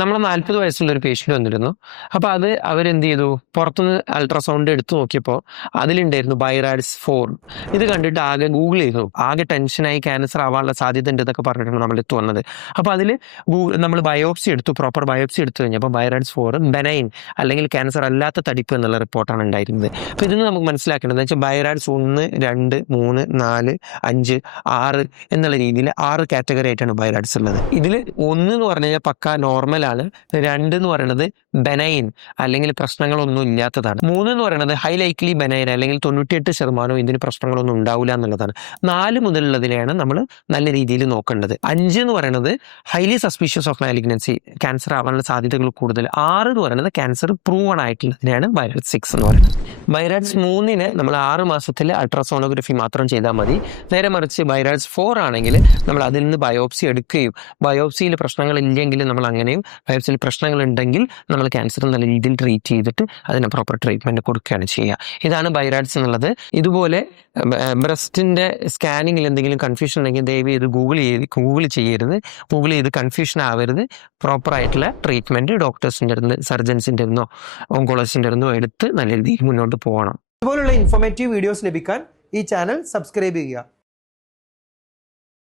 നമ്മൾ 40 വയസ്സുള്ള ഒരു പേഷ്യൻ്റ് വന്നിരുന്നു. അപ്പോൾ അവരെന്ത് ചെയ്തു, പുറത്തുനിന്ന് അൾട്രാസൗണ്ട് എടുത്തു നോക്കിയപ്പോൾ അതിലുണ്ടായിരുന്നു ബൈറാഡ്സ് 4. ഇത് കണ്ടിട്ട് ആകെ ഗൂഗിൾ ചെയ്തു, ആകെ ടെൻഷനായി, ക്യാൻസർ ആവാനുള്ള സാധ്യത ഉണ്ട് എന്നൊക്കെ പറഞ്ഞിട്ടാണ് നമ്മൾ എത്തു വന്നത്. അപ്പോൾ അതിൽ നമ്മൾ ബയോപ്സി എടുത്തു, പ്രോപ്പർ ബയോപ്സി എടുത്തു കഴിഞ്ഞപ്പോൾ ബൈറാഡ്സ് 4 ബെനൈൻ അല്ലെങ്കിൽ ക്യാൻസർ അല്ലാത്ത തടിപ്പ് എന്നുള്ള റിപ്പോർട്ടാണ് ഉണ്ടായിരുന്നത്. അപ്പോൾ ഇതിന് നമുക്ക് മനസ്സിലാക്കേണ്ടത് എന്ന് വെച്ചാൽ ബൈറാഡ്സ് 1, 2, 3, 4, 5, 6 എന്നുള്ള രീതിയിൽ 6 കാറ്റഗറി ആയിട്ടാണ് ബൈറാഡ്സ് ഉള്ളത്. ഇതിൽ 1 എന്ന് പറഞ്ഞു കഴിഞ്ഞാൽ പക്ക നോർമലാണ്, 2 എന്ന് പറയുന്നത് ബെനൈൻ അല്ലെങ്കിൽ പ്രശ്നങ്ങളൊന്നും ഇല്ലാത്തതാണ്, 3 എന്ന് പറയുന്നത് ഹൈ ലൈക്ലി ബെനൈൻ അല്ലെങ്കിൽ 98% ഇതിന് പ്രശ്നങ്ങളൊന്നും ഉണ്ടാവില്ല എന്നുള്ളതാണ്. 4 മുതലുള്ളതിനെയാണ് നമ്മൾ നല്ല രീതിയിൽ നോക്കേണ്ടത്. 5 എന്ന് പറയുന്നത് highly suspicious of malignancy, cancer ആവാനുള്ള സാധ്യതകൾ കൂടുതൽ. 6 എന്ന് പറയുന്നത് ക്യാൻസർ പ്രൂവൺ ആയിട്ടുള്ളതിനെയാണ് ബൈറാഡ്സ് 6 എന്ന് പറയുന്നത്. ബൈറാഡ്സ് 3 നമ്മൾ 6 മാസത്തിൽ അൾട്രാസോണോഗ്രഫി മാത്രം ചെയ്താൽ മതി. നേരെ മറിച്ച് ബൈറാഡ്സ് 4 ആണെങ്കിൽ നമ്മൾ അതിൽ നിന്ന് ബയോപ്സി എടുക്കുകയും ബയോപ്സിയിൽ പ്രശ്നങ്ങൾ ഇല്ലെങ്കിൽ നമ്മൾ അങ്ങനെയും, ബയോപ്സിയിൽ പ്രശ്നങ്ങൾ ഉണ്ടെങ്കിൽ നമ്മൾ ക്യാൻസർ നല്ല രീതിയിൽ ട്രീറ്റ് ചെയ്തിട്ട് അതിന് പ്രോപ്പർ ട്രീറ്റ്മെന്റ് കൊടുക്കുകയാണ് ചെയ്യുക. ഇതാണ് ബൈറാഡ്സ് എന്നുള്ളത്. ഇതുപോലെ ബ്രസ്റ്റിന്റെ സ്കാനിങ്ങിൽ എന്തെങ്കിലും കൺഫ്യൂഷൻ ഉണ്ടെങ്കിൽ ദയവ് ചെയ്ത് ഗൂഗിൾ ചെയ്യരുത്, ഗൂഗിൾ ചെയ്ത് കൺഫ്യൂഷൻ ആവരുത്. പ്രോപ്പർ ആയിട്ടുള്ള ട്രീറ്റ്മെന്റ് ഡോക്ടേഴ്സിൻ്റെ അടുത്ത്, സർജൻസിൻ്റെ അടുത്തോ ഓങ്കോളജിസ്റ്റിൻ്റെ അടുത്തോ എടുത്ത് നല്ല രീതിയിൽ മുന്നോട്ട് പോകണം. ഇതുപോലുള്ള ഇൻഫോർമേറ്റീവ് വീഡിയോസ് ലഭിക്കാൻ ഈ ചാനൽ സബ്സ്ക്രൈബ് ചെയ്യുക.